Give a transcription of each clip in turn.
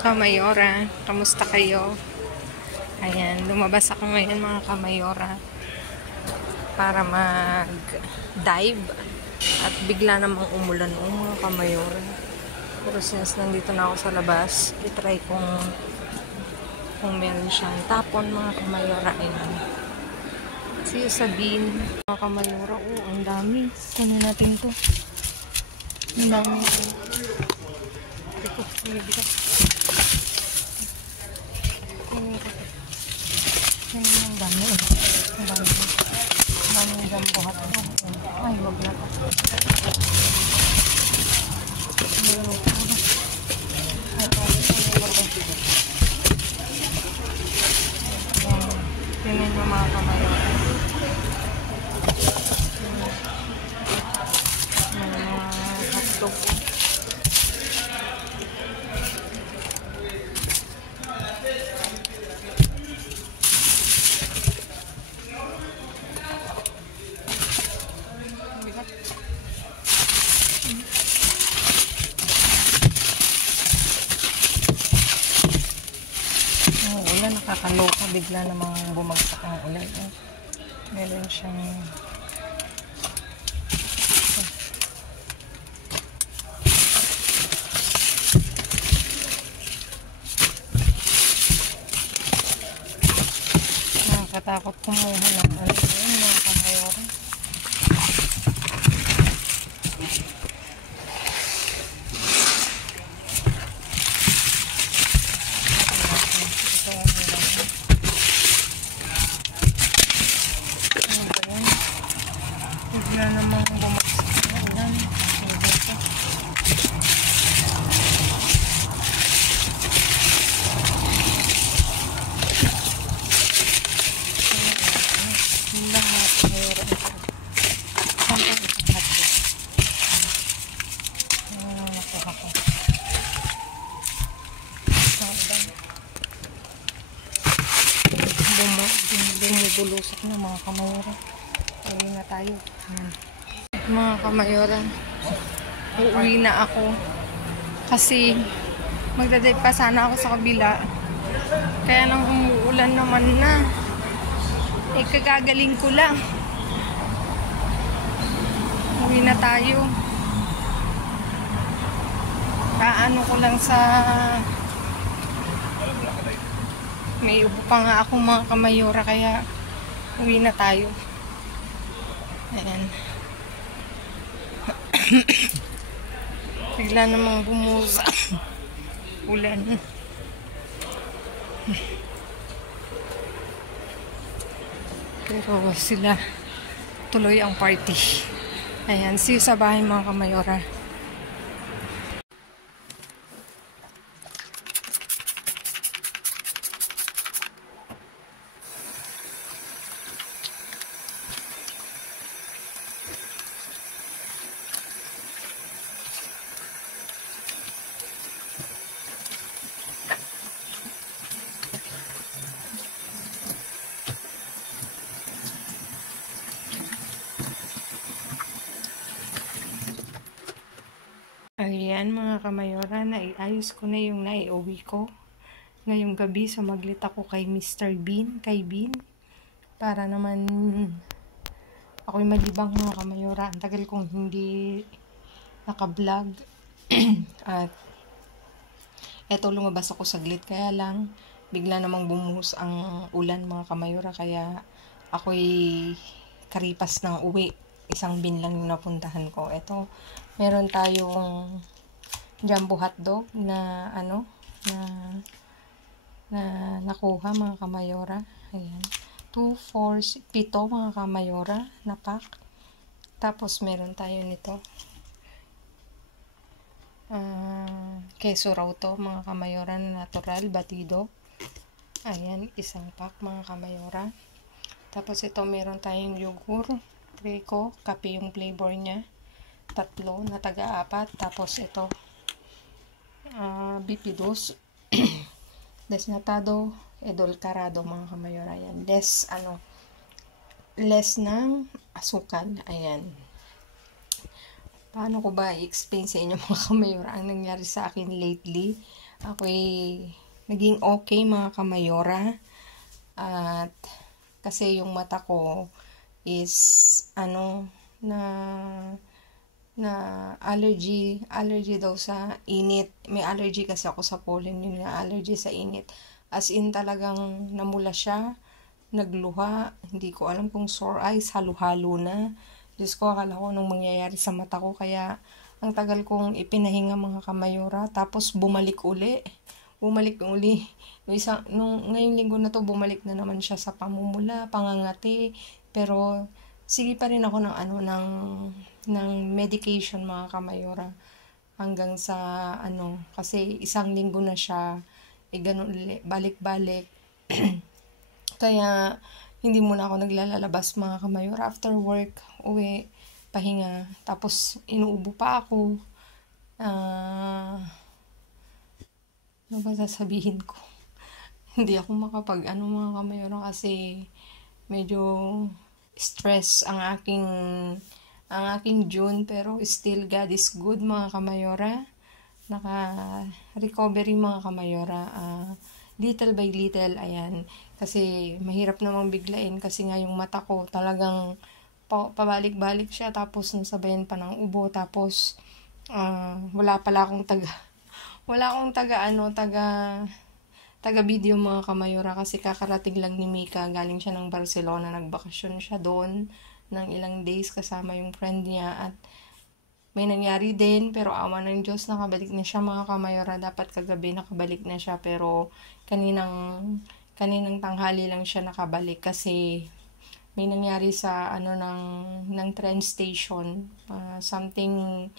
mga kamayora, kamusta kayo? Ayan, lumabas ako ngayon mga kamayora para mag-dive at bigla namang umulan mga kamayora. Pero since nandito na ako sa labas, itry kung meron siyang tapon mga kamayora. Ayan. See you sa bin. Mga kamayora, ang dami. Kunin natin to. Ang dami. Ito, dito. Ang dami. Ang dami. Ang dami yung jambuhat. Ay, wag na to. Tingnan nyo mga kamayora. Hotdog po. Ulan, nakakaloka. Bigla namang bumagsak ang ulan. Meron siyang nakakatakot kumuha ng mga kamayora. Bigla namang bumagsak ang ulan. Lahat mayroon ito. Sampai isang hotdog. Nakuha ko. Bumubulusak na mga kamayora. Ayun na tayo. Mga kamayora, uuwi na ako. Kasi magdadive pa sana ako sa kabila. Kaya nang umuulan naman na. Kagagaling ko lang. Uwi na tayo. Kaano ko lang sa may upo pa nga akong mga kamayora, kaya uwi na tayo. Ayan. Bigla namang bumusa ulan. Pero sila tuloy ang party. Ayan, see you sa bahay mga kamayora. Ayan mga kamayora, naiayos ko na yung naiuwi ko ngayong gabi. So maglit ako kay Mr. Bean, kay Bean, para naman ako'y malibang mga kamayora. Ang tagal kong hindi naka-vlog. At eto, lumabas ako saglit, kaya lang bigla namang bumuhos ang ulan mga kamayora, kaya ako'y karipas ng uwi. Isang bin lang yung napuntahan ko. Eto, meron tayong jumbo hotdog na na nakuha mga kamayora. Ayan. 2, 4, 7 mga kamayora na pack. Tapos meron tayo nito. Keso raw to mga kamayora na natural, batido. Ayan, isang pack mga kamayora. Tapos ito, meron tayong yogurt Greco, kape yung flavor niya. 3 na taga-4. Tapos ito, Bipidus, Desnatado, Edulcarado mga kamayora. Ayan, less ng asukal. Ayan. Paano ko ba i-explain sa inyo mga kamayora ang nangyari sa akin lately? ako'y naging okay mga kamayora. At kasi yung mata ko is na allergy daw sa init. May allergy kasi ako sa pollen, yun nga, allergy sa init. As in talagang namula siya, nagluha, hindi ko alam kung sore eyes, halo-halo na. Diyos ko, akala ko anong mangyayari sa mata ko, kaya ang tagal kong ipinahinga mga kamayora, tapos bumalik uli. Ngayong linggo na to, bumalik na naman siya sa pamumula, pangangati, pero sige pa rin ako ng medication mga kamayora hanggang sa kasi isang linggo na siya, ganun ulit, balik-balik. Kaya hindi muna ako naglalabas mga kamayora. After work, uwi, pahinga, tapos inuubo pa ako. Ano ba sasabihin ko? Hindi ako makapag mga kamayora kasi medyo stress ang aking June, pero still God is good mga kamayora. Naka-recovery mga kamayora, little by little, ayan. Kasi mahirap namang biglain kasi nga yung mata ko talagang pabalik-balik siya, tapos nasabayan pa ng ubo, tapos wala akong taga video mga kamayora kasi kakarating lang ni Mika, galing siya ng Barcelona, nagbakasyon siya doon ng ilang days kasama yung friend niya, at may nangyari din, pero awa ng Diyos nakabalik na siya mga kamayora. Dapat kagabi nakabalik na siya, pero kaninang tanghali lang siya nakabalik kasi may nangyari sa ng train station, something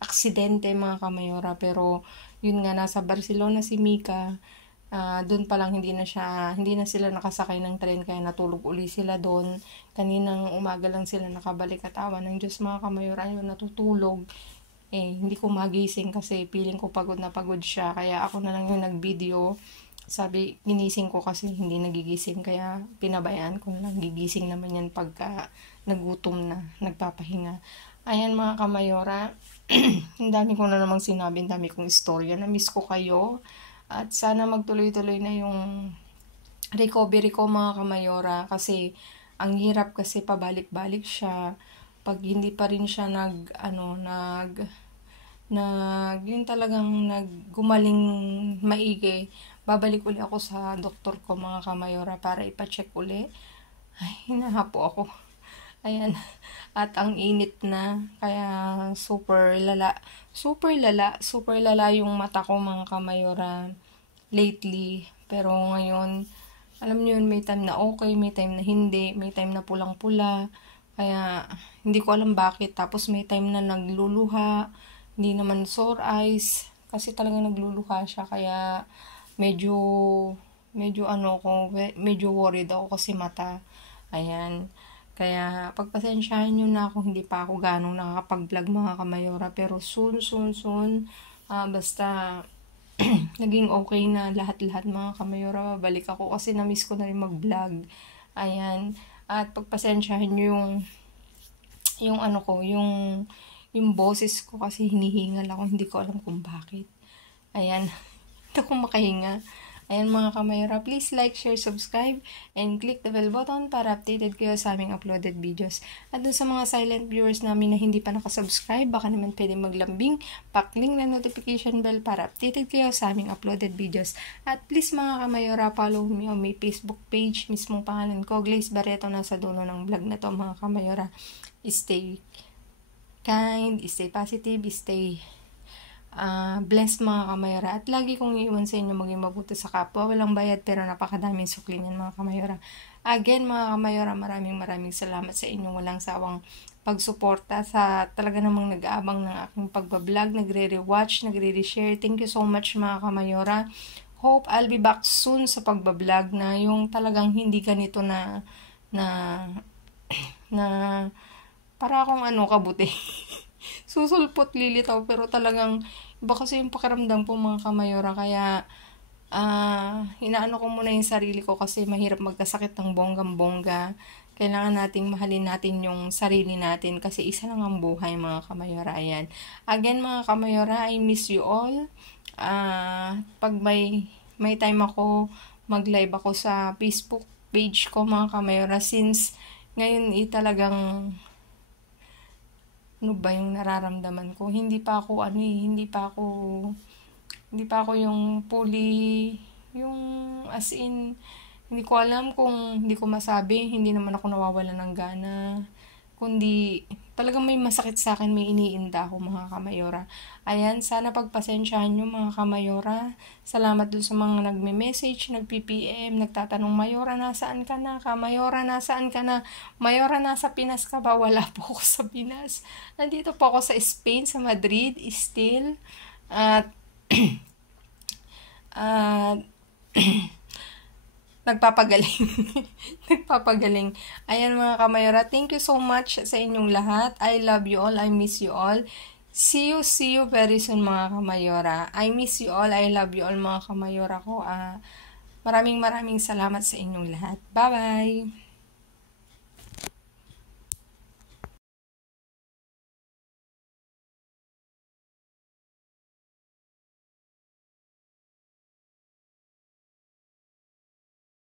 aksidente mga kamayora. Pero yun nga, nasa Barcelona si Mika, doon pa lang hindi na sila nakasakay ng tren, kaya natulog uli sila doon. Kaninang umaga lang sila nakabalik, at awa ng Diyos mga kamayora, yun, natutulog. Hindi ko magising kasi feeling ko pagod na pagod siya, kaya ako na lang yung nag-video. Sabi, ginising ko kasi hindi nagigising, kaya pinabayaan ko na lang, gigising naman yan pagka nagutom na, nagpapahinga. Ayan mga kamayora, ang dami ko na namang sinabi, ang dami kong istorya, na-miss ko kayo, at sana magtuloy-tuloy na yung recovery ko mga kamayora, kasi ang hirap kasi pabalik-balik siya, pag hindi pa rin siya yung talagang gumaling maigi, babalik uli ako sa doktor ko mga kamayora para ipacheck uli. Ay, hinahapo ako. Ayan. At ang init na, kaya super lala yung mata ko mga kamayora lately. Pero ngayon, alam niyo yun, may time na okay, may time na hindi, may time na pulang-pula. Kaya hindi ko alam bakit. Tapos may time na nagluluha, hindi naman sore eyes, kasi talaga nagluluha siya, kaya medyo worried ako kasi mata. Ayan. Kaya pagpasensyahan nyo na ako, hindi pa ako ganong nakakapag-vlog mga kamayora, pero soon, basta naging okay na lahat mga kamayora, babalik ako kasi na-miss ko na rin mag-vlog. Ayan. At pagpasensyahan nyo yung boses ko kasi hinihingal ako, hindi ko alam kung bakit. Ayan. Hindi ako makahinga. Ayan mga kamayora, please like, share, subscribe, and click the bell button para updated kayo sa aming uploaded videos. At dun sa mga silent viewers namin na hindi pa nakasubscribe, baka naman pwede maglambing, pakling na notification bell para updated kayo sa aming uploaded videos. At please mga kamayora, follow me on my Facebook page, mismong pangalan ko, Glaze Barreto, nasa dulo ng vlog na to mga kamayora. Stay kind, stay positive, stay blessed mga kamayora, at lagi kong iiwan sa inyo maging mabuti sa kapwa, walang bayad pero napakadaming sukli niyan mga kamayora. Again mga kamayora, maraming salamat sa inyong walang sawang pagsuporta, sa talaga namang nag-aabang ng aking pagbablog, nagre-rewatch, nagre-reshare. Thank you so much mga kamayora. Hope I'll be back soon sa pagbablog na yung talagang hindi ganito na para akong kabuti. Susulpot, lilitaw, pero talagang iba kasi yung pakiramdam po mga kamayora, kaya inaano ko muna yung sarili ko kasi mahirap magkasakit ng bonggang-bongga, kailangan nating mahalin natin yung sarili natin kasi isa lang ang buhay, mga kamayora. Ayan. Again, mga kamayora, I miss you all. Pag may time ako, mag-live ako sa Facebook page ko, mga kamayora, since ngayon talagang ano ba yung nararamdaman ko? Hindi pa ako yung fully, yung as in, hindi ko alam kung hindi ko masabi, hindi naman ako nawawala ng gana. Kundi, talagang may masakit sa akin, may iniinda ako, mga kamayora. Ayan, sana pagpasensyahan nyo, mga kamayora. Salamat dun sa mga nagme-message, nag-PPM, nagtatanong, Mayora, nasaan ka na? Kamayora, nasaan ka na? Mayora, nasa Pinas ka ba? Wala po ako sa Pinas. Nandito po ako sa Spain, sa Madrid, still. At, nagpapagaling. Nagpapagaling. Ayan, mga kamayora, thank you so much sa inyong lahat. I love you all. I miss you all. See you very soon, mga kamayora. I miss you all. I love you all, mga kamayora ko. Maraming salamat sa inyong lahat. Bye-bye!